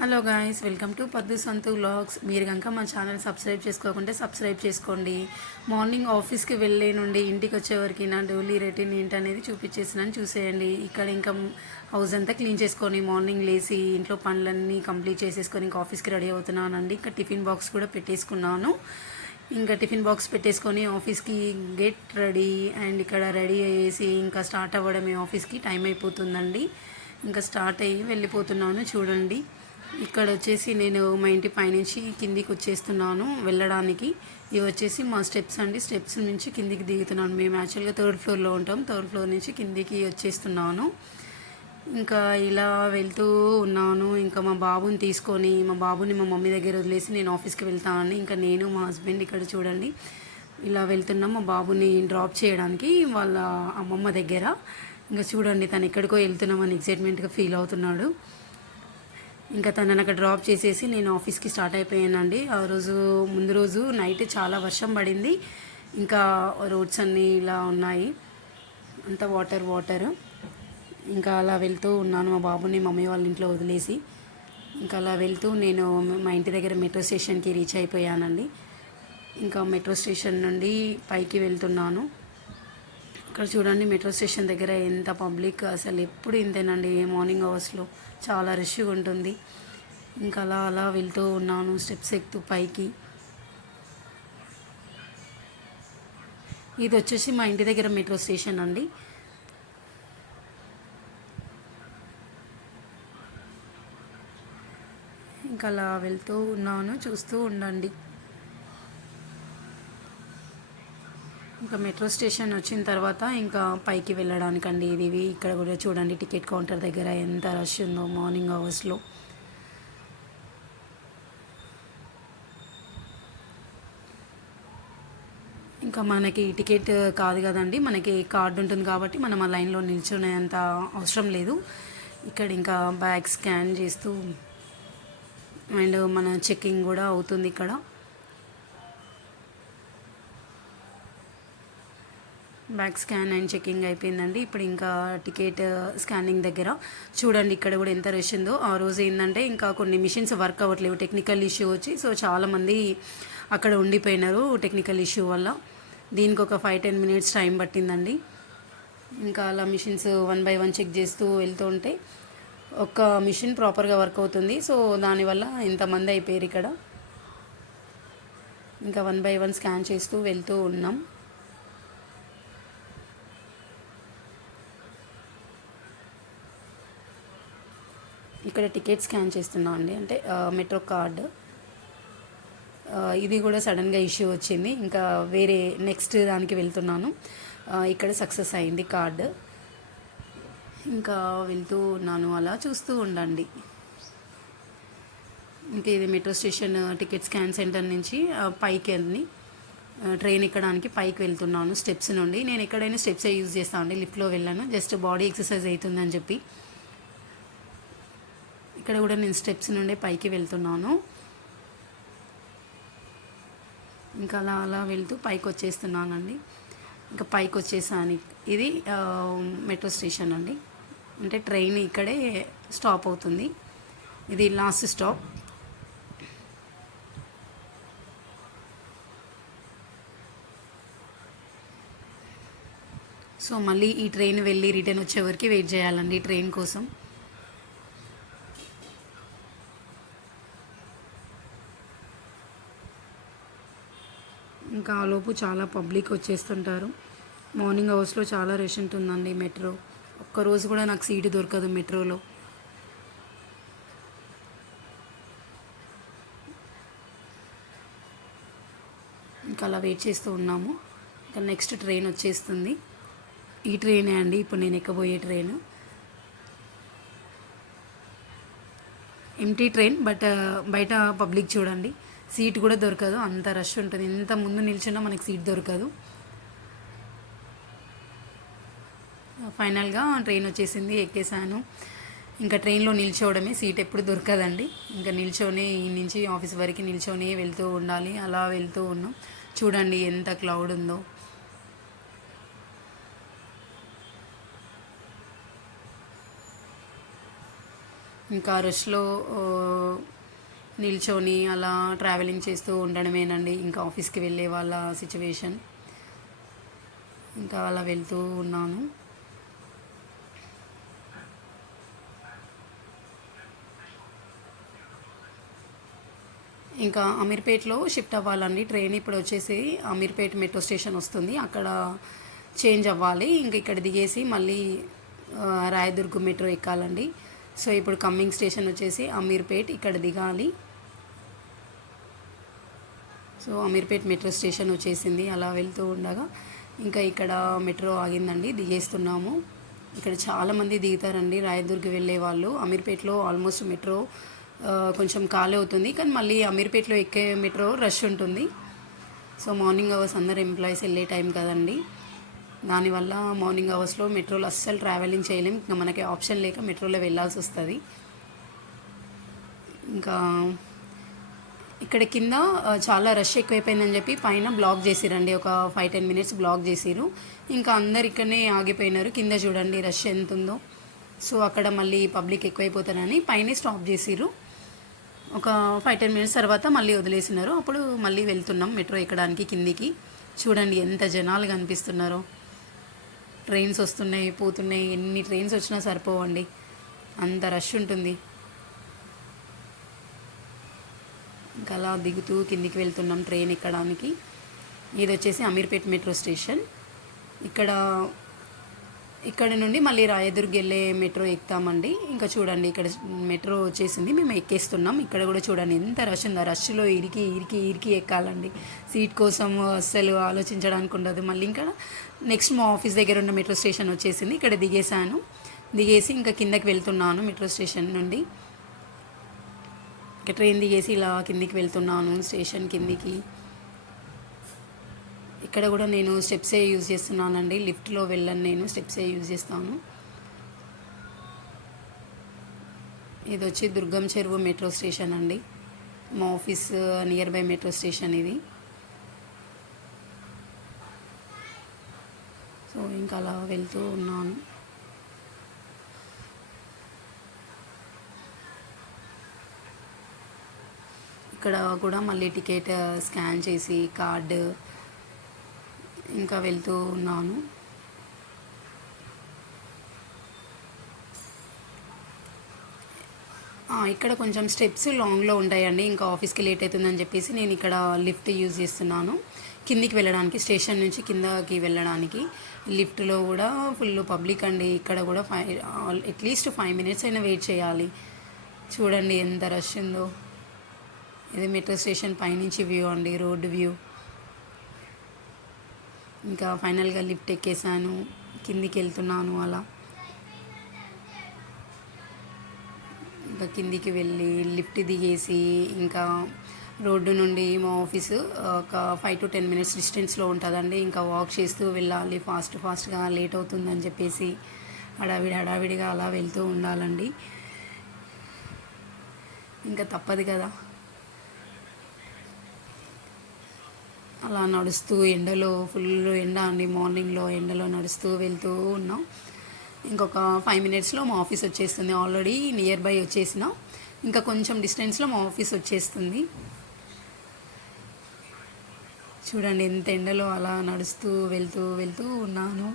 Hello guys, welcome to పద్దు సంతు vlogs. మీరు కనుక మా ఛానల్ సబ్స్క్రైబ్ చేసుకోకుంటే సబ్స్క్రైబ్ చేసుకోండి. మార్నింగ్ ఆఫీస్కి వెళ్ళే నుండి ఇంటికి వచ్చేవరకు నా డైలీ రొటీన్ ఏంటనేది చూపించేసినాను, చూసేయండి. ఇక్కడ ఇంకా హౌస్ అంతా క్లీన్ చేసుకొని మార్నింగ్ లేచి ఇంట్లో పనులన్నీ కంప్లీట్ చేసేసుకొని ఇంకా ఆఫీస్కి రెడీ అవుతున్నానండి. ఇంకా టిఫిన్ బాక్స్ కూడా పెట్టేసుకున్నాను. ఇంకా టిఫిన్ బాక్స్ పెట్టేసుకొని ఆఫీస్కి గెట్ రెడీ అండ్ ఇక్కడ రెడీ అయ్యేసి ఇంకా స్టార్ట్ అవ్వడమే. ఆఫీస్కి టైం అయిపోతుందండి. ఇంకా స్టార్ట్ అయ్యి వెళ్ళిపోతున్నాను. చూడండి, ఇక్కడ వచ్చేసి నేను మా ఇంటి పైనుంచి కిందికి వచ్చేస్తున్నాను వెళ్ళడానికి. ఇవి వచ్చేసి మా స్టెప్స్ అండి. స్టెప్స్ నుంచి కిందికి దిగుతున్నాను. మేము యాక్చువల్గా థర్డ్ ఫ్లోర్లో ఉంటాం. థర్డ్ ఫ్లోర్ నుంచి కిందికి వచ్చేస్తున్నాను. ఇంకా ఇలా వెళ్తూ ఉన్నాను. ఇంకా మా బాబుని తీసుకొని మా బాబుని మా మమ్మీ దగ్గర వదిలేసి నేను ఆఫీస్కి వెళ్తాను. ఇంకా నేను మా హస్బెండ్ ఇక్కడ చూడండి ఇలా వెళ్తున్నాం మా బాబుని డ్రాప్ చేయడానికి వాళ్ళ అమ్మమ్మ దగ్గర. ఇంకా చూడండి తను ఎక్కడికో వెళ్తున్నామని ఎక్సైట్మెంట్గా ఫీల్ అవుతున్నాడు. ఇంకా తనని అక్కడ డ్రాప్ చేసేసి నేను ఆఫీస్కి స్టార్ట్ అయిపోయానండి. ఆ రోజు ముందు రోజు నైట్ చాలా వర్షం పడింది. ఇంకా రోడ్స్ అన్నీ ఇలా ఉన్నాయి, అంతా వాటర్. ఇంకా అలా వెళ్తూ ఉన్నాను మా బాబుని మమ్మీ వాళ్ళ ఇంట్లో వదిలేసి. ఇంకా అలా వెళ్తూ నేను మా ఇంటి దగ్గర మెట్రో స్టేషన్కి రీచ్ అయిపోయానండి. ఇంకా మెట్రో స్టేషన్ నుండి పైకి వెళ్తున్నాను. ఇక్కడ చూడండి మెట్రో స్టేషన్ దగ్గర ఎంత పబ్లిక్, అసలు ఎప్పుడు ఇంతేనండి. మార్నింగ్ అవర్స్లో చాలా రష్గా ఉంటుంది. ఇంకా అలా వెళ్తూ ఉన్నాను స్టెప్స్ ఎక్కుతూ పైకి. ఇది వచ్చేసి మా ఇంటి దగ్గర మెట్రో స్టేషన్ అండి. ఇంకా అలా వెళ్తూ ఉన్నాను, చూస్తూ ఉండండి. ఇంకా మెట్రో స్టేషన్ వచ్చిన తర్వాత ఇంకా పైకి వెళ్ళడానికండి ఇది. ఇక్కడ కూడా చూడండి టికెట్ కౌంటర్ దగ్గర ఎంత రష్ ఉందో మార్నింగ్ అవర్స్లో. ఇంకా మనకి టికెట్ కాదు కదండి, మనకి కార్డు ఉంటుంది కాబట్టి మనం ఆ లైన్లో నిల్చునేంత అవసరం లేదు. ఇక్కడ ఇంకా బ్యాగ్ స్కాన్ చేస్తూ అండ్ మన చెక్కింగ్ కూడా అవుతుంది. ఇక్కడ బ్యాగ్ స్కాన్ అండ్ చెకింగ్ అయిపోయిందండి. ఇప్పుడు ఇంకా టికెట్ స్కానింగ్ దగ్గర చూడండి ఇక్కడ కూడా ఎంత రష్ ఉందో. ఆ రోజు ఏంటంటే ఇంకా కొన్ని మిషన్స్ వర్క్ అవ్వట్లేవు, టెక్నికల్ ఇష్యూ వచ్చి. సో చాలామంది అక్కడ ఉండిపోయినారు టెక్నికల్ ఇష్యూ వల్ల. దీనికి ఒక 5-10 మినిట్స్ టైం పట్టిందండి. ఇంకా అలా మిషన్స్ 1 by 1 చెక్ చేస్తూ వెళ్తుంటే ఒక మిషన్ ప్రాపర్గా వర్క్ అవుతుంది. సో దానివల్ల ఇంతమంది అయిపోయారు ఇక్కడ. ఇంకా 1 by 1 స్కాన్ చేస్తూ వెళ్తూ ఉన్నాం. ఇక్కడ టికెట్ స్కాన్ చేస్తున్నాం అండి, అంటే మెట్రో కార్డు. ఇది కూడా సడన్గా ఇష్యూ వచ్చింది. ఇంకా వేరే నెక్స్ట్ దానికి వెళ్తున్నాను. ఇక్కడ సక్సెస్ అయింది కార్డు. ఇంకా వెళ్తూ ఉన్నాను, అలా చూస్తూ ఉండండి. ఇంకా ఇది metro station ticket scan centre నుంచి పైకి అన్ని ట్రైన్ ఎక్కడానికి పైకి వెళ్తున్నాను స్టెప్స్ నుండి. నేను ఎక్కడైనా స్టెప్సే యూజ్ చేస్తాను అండి, లిఫ్ట్లో వెళ్ళాను. జస్ట్ బాడీ ఎక్సర్సైజ్ అవుతుందని చెప్పి ఇక్కడ కూడా నేను స్టెప్స్ నుండి పైకి వెళ్తున్నాను. ఇంకా అలా వెళ్తూ పైకి వచ్చేస్తున్నానండి. ఇంకా పైకి వచ్చేసాను. ఇది మెట్రో స్టేషన్ అండి, అంటే ట్రైన్ ఇక్కడే స్టాప్ అవుతుంది. ఇది లాస్ట్ స్టాప్. సో మళ్ళీ ఈ ట్రైన్ వెళ్ళి రిటర్న్ వచ్చేవరకు వెయిట్ చేయాలండి ట్రైన్ కోసం. ఇంకా ఆలోపు చాలా పబ్లిక్ వచ్చేస్తుంటారు. మార్నింగ్ అవర్స్లో చాలా రష్ ఉంటుందండి మెట్రో. ఒక్కరోజు కూడా నాకు సీటు దొరకదు మెట్రోలో. ఇంకా అలా వెయిట్ చేస్తూ ఉన్నాము. ఇంకా నెక్స్ట్ ట్రైన్ వచ్చేస్తుంది. ఈ ట్రైనే అండి ఇప్పుడు నేను ఎక్కబోయే ట్రైన్. ఎంటీ ట్రైన్, బట్ బయట పబ్లిక్ చూడండి, సీట్ కూడా దొరకదు, అంత రష్ ఉంటుంది. ఎంత ముందు నిల్చున్నా మనకి సీట్ దొరకదు. ఫైనల్గా ట్రైన్ వచ్చేసింది, ఎక్కేసాను. ఇంకా ట్రైన్లో నిల్చోవడమే, సీట్ ఎప్పుడు దొరకదండి. ఇంకా నిల్చొని ఈ నుంచి ఆఫీస్ వరకు నిల్చొని వెళ్తూ ఉండాలి. అలా వెళ్తూ ఉన్నాం. చూడండి ఎంత క్లౌడ్ ఉందో. ఇంకా రష్లో నిల్చొని అలా ట్రావెలింగ్ చేస్తూ ఉండడమేనండి ఇంకా ఆఫీస్కి వెళ్ళే వాళ్ళ సిచ్యువేషన్. ఇంకా అలా వెళ్తూ ఉన్నాను. ఇంకా అమీర్పేట్లో షిఫ్ట్ అవ్వాలండి ట్రైన్. ఇప్పుడు వచ్చేసి అమీర్పేట్ మెట్రో స్టేషన్ వస్తుంది, అక్కడ చేంజ్ అవ్వాలి. ఇంక ఇక్కడ దిగేసి మళ్ళీ రాయదుర్గ్ మెట్రో ఎక్కాలండి. సో ఇప్పుడు కమ్మింగ్ స్టేషన్ వచ్చేసి అమీర్పేట్, ఇక్కడ దిగాలి. సో అమీర్పేట్ మెట్రో స్టేషన్ వచ్చేసింది. అలా వెళ్తూ ఉండగా ఇంకా ఇక్కడ మెట్రో ఆగిందండి, దిగేస్తున్నాము. ఇక్కడ చాలామంది దిగుతారండి రాయదుర్గ్ వెళ్ళే వాళ్ళు. అమీర్పేట్లో ఆల్మోస్ట్ మెట్రో కొంచెం ఖాళీ అవుతుంది, కానీ మళ్ళీ అమీర్పేట్లో ఎక్కే మెట్రో రష్ ఉంటుంది. సో మార్నింగ్ అవర్స్ అందరు ఎంప్లాయీస్ వెళ్ళే టైం కదండి, దానివల్ల మార్నింగ్ అవర్స్లో మెట్రోలో అస్సలు ట్రావెలింగ్ చేయలేం. ఇంకా మనకి ఆప్షన్ లేక మెట్రోలో వెళ్ళాల్సి వస్తుంది. ఇంకా ఇక్కడ కింద చాలా రష్ ఎక్కువైపోయిందని చెప్పి పైన బ్లాక్ చేసిరండి, ఒక 5-10 మినిట్స్ బ్లాక్ చేసిరు. ఇంకా అందరు ఇక్కడనే ఆగిపోయినారు. కింద చూడండి రష్ ఎంత ఉందో. సో అక్కడ మళ్ళీ పబ్లిక్ ఎక్కువైపోతారని పైనే స్టాప్ చేసిరు. ఒక 5-10 మినిట్స్ తర్వాత మళ్ళీ వదిలేసినారు. అప్పుడు మళ్ళీ వెళ్తున్నాం మెట్రో ఎక్కడానికి కిందికి. చూడండి ఎంత జనాలు కనిపిస్తున్నారో. ట్రైన్స్ వస్తున్నాయి పోతున్నాయి, ఎన్ని ట్రైన్స్ వచ్చినా సరిపోవండి, అంత రష్ ఉంటుంది. ఇంకా అలా దిగుతూ కిందికి వెళ్తున్నాం ట్రైన్ ఎక్కడానికి. ఇది వచ్చేసి అమీర్పేట్ మెట్రో స్టేషన్. ఇక్కడ నుండి మళ్ళీ రాయదుర్గ్ వెళ్ళే మెట్రో ఎక్కుతామండి. ఇంకా చూడండి ఇక్కడ మెట్రో వచ్చేసింది, మేము ఎక్కేస్తున్నాం. ఇక్కడ కూడా చూడండి ఎంత రష్ ఉందో. రష్లో ఇరికి ఇరికి ఇరికి ఎక్కాలండి, సీట్ కోసం అస్సలు ఆలోచించడానికి ఉండదు. మళ్ళీ ఇంకా నెక్స్ట్ మా ఆఫీస్ దగ్గర ఉన్న మెట్రో స్టేషన్ వచ్చేసింది, ఇక్కడ దిగేసి ఇంకా కిందకి వెళ్తున్నాను మెట్రో స్టేషన్ నుండి. ఇంకా ట్రైన్ దిగేసి ఇలా కిందికి వెళ్తున్నాను స్టేషన్ కిందికి. ఇక్కడ కూడా నేను స్టెప్సే యూజ్ చేస్తున్నానండి, లిఫ్ట్లో వెళ్ళను, నేను స్టెప్సే యూజ్ చేస్తాను. ఇది వచ్చి దుర్గం చెరువు మెట్రో స్టేషన్ అండి, మా office near by metro station ఇది. సో ఇంకా అలా వెళ్తూ ఉన్నాను. ఇక్కడ కూడా మళ్ళీ టికెట్ స్కాన్ చేసి కార్డు ఇంకా వెళ్తూ ఉన్నాను. ఇక్కడ కొంచెం స్టెప్స్ లాంగ్లో ఉంటాయండి, ఇంకా ఆఫీస్కి లేట్ అవుతుందని చెప్పేసి నేను ఇక్కడ లిఫ్ట్ యూజ్ చేస్తున్నాను కిందికి వెళ్ళడానికి. స్టేషన్ నుంచి కిందకి వెళ్ళడానికి లిఫ్ట్లో కూడా ఫుల్ పబ్లిక్ అండి. ఇక్కడ కూడా అట్లీస్ట్ 5 మినిట్స్ అయినా వెయిట్ చేయాలి. చూడండి ఎంత రష్ ఉందో. ఇది మెట్రో స్టేషన్ పైనుంచి వ్యూ అండి, రోడ్డు వ్యూ. ఇంకా ఫైనల్గా లిఫ్ట్ ఎక్కేసాను, కిందికి వెళ్తున్నాను. అలా ఇంకా కిందికి వెళ్ళి లిఫ్ట్ దిగేసి ఇంకా రోడ్డు నుండి మా ఆఫీసు ఒక 5 to 10 మినిట్స్ డిస్టెన్స్లో ఉంటుందండి. ఇంకా వాక్ చేస్తూ వెళ్ళాలి, ఫాస్ట్గా లేట్ అవుతుందని చెప్పేసి హడావిడిగా అలా వెళ్తూ ఉండాలండి. ఇంకా తప్పదు కదా, అలా నడుస్తూ ఎండలో, ఫుల్ ఎండ అండి, మార్నింగ్లో ఎండలో నడుస్తూ వెళ్తూ ఉన్నాం. ఇంకొక 5 మినిట్స్లో మా ఆఫీస్ వచ్చేస్తుంది. ఆల్రెడీ నియర్ బై వచ్చేసిన, ఇంకా కొంచెం డిస్టెన్స్లో మా ఆఫీస్ వచ్చేస్తుంది. చూడండి ఎంత ఎండలో అలా నడుస్తూ వెళ్తూ ఉన్నాను.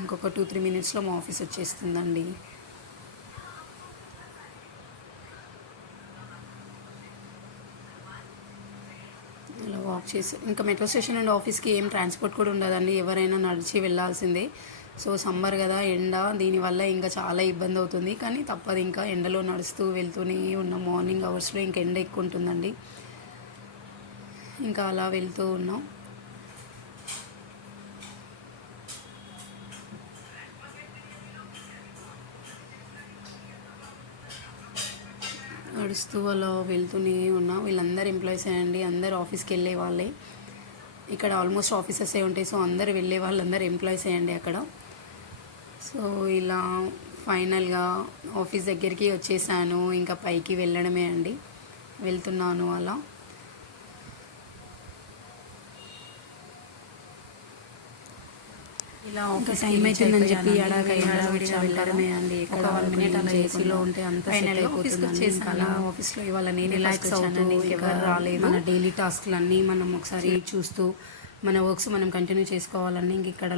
ఇంకొక 2-3 మినిట్స్లో మా ఆఫీస్ వచ్చేస్తుందండి. ఇలా వాక్ చేసి ఇంకా మెట్రో స్టేషన్ నుండి ఆఫీస్కి ఏం ట్రాన్స్పోర్ట్ కూడా ఉండదండి, ఎవరైనా నడిచి వెళ్ళాల్సిందే. సో సమ్మర్ కదా, ఎండ, దీనివల్ల ఇంకా చాలా ఇబ్బంది అవుతుంది. కానీ తప్పదు, ఇంకా ఎండలో నడుస్తూ వెళ్తూనే ఉన్నాం. మార్నింగ్ అవర్స్లో ఇంకా ఎండ ఎక్కువ ఉంటుందండి. ఇంకా అలా వెళ్తూ ఉన్నాం. నడుస్తూ అలా వెళ్తూనే ఉన్నాం. వీళ్ళందరూ ఎంప్లాయీస్ అండి, అందరు ఆఫీస్కి వెళ్ళే వాళ్ళే. ఇక్కడ ఆల్మోస్ట్ ఆఫీసెసే ఉంటాయి. సో అందరు వెళ్ళే వాళ్ళందరూ ఎంప్లాయీస్ అండి అక్కడ. సో ఇలా ఫైనల్గా ఆఫీస్ దగ్గరికి వచ్చేసాను. ఇంకా పైకి వెళ్ళడమే అండి, వెళ్తున్నాను అలా. ఇలా ఇంకా ఆఫీస్ టైం అవుతుందని చెప్పి హడావిడిగా వెళ్ళడమే అండి. ఒక 1 మినిట్ అలా ఏసీలో ఉంటే అంత సెట్ అయిపోతుంది. ఇంకా అలా ఆఫీస్లో ఇవాళ నేను రిలాక్స్ అవుతూ ఎవరు రాలేదు. మన డైలీ టాస్క్లన్నీ మనం ఒకసారి చూస్తూ మన వర్క్స్ మనం కంటిన్యూ చేసుకోవాలని ఇంక ఇక్కడ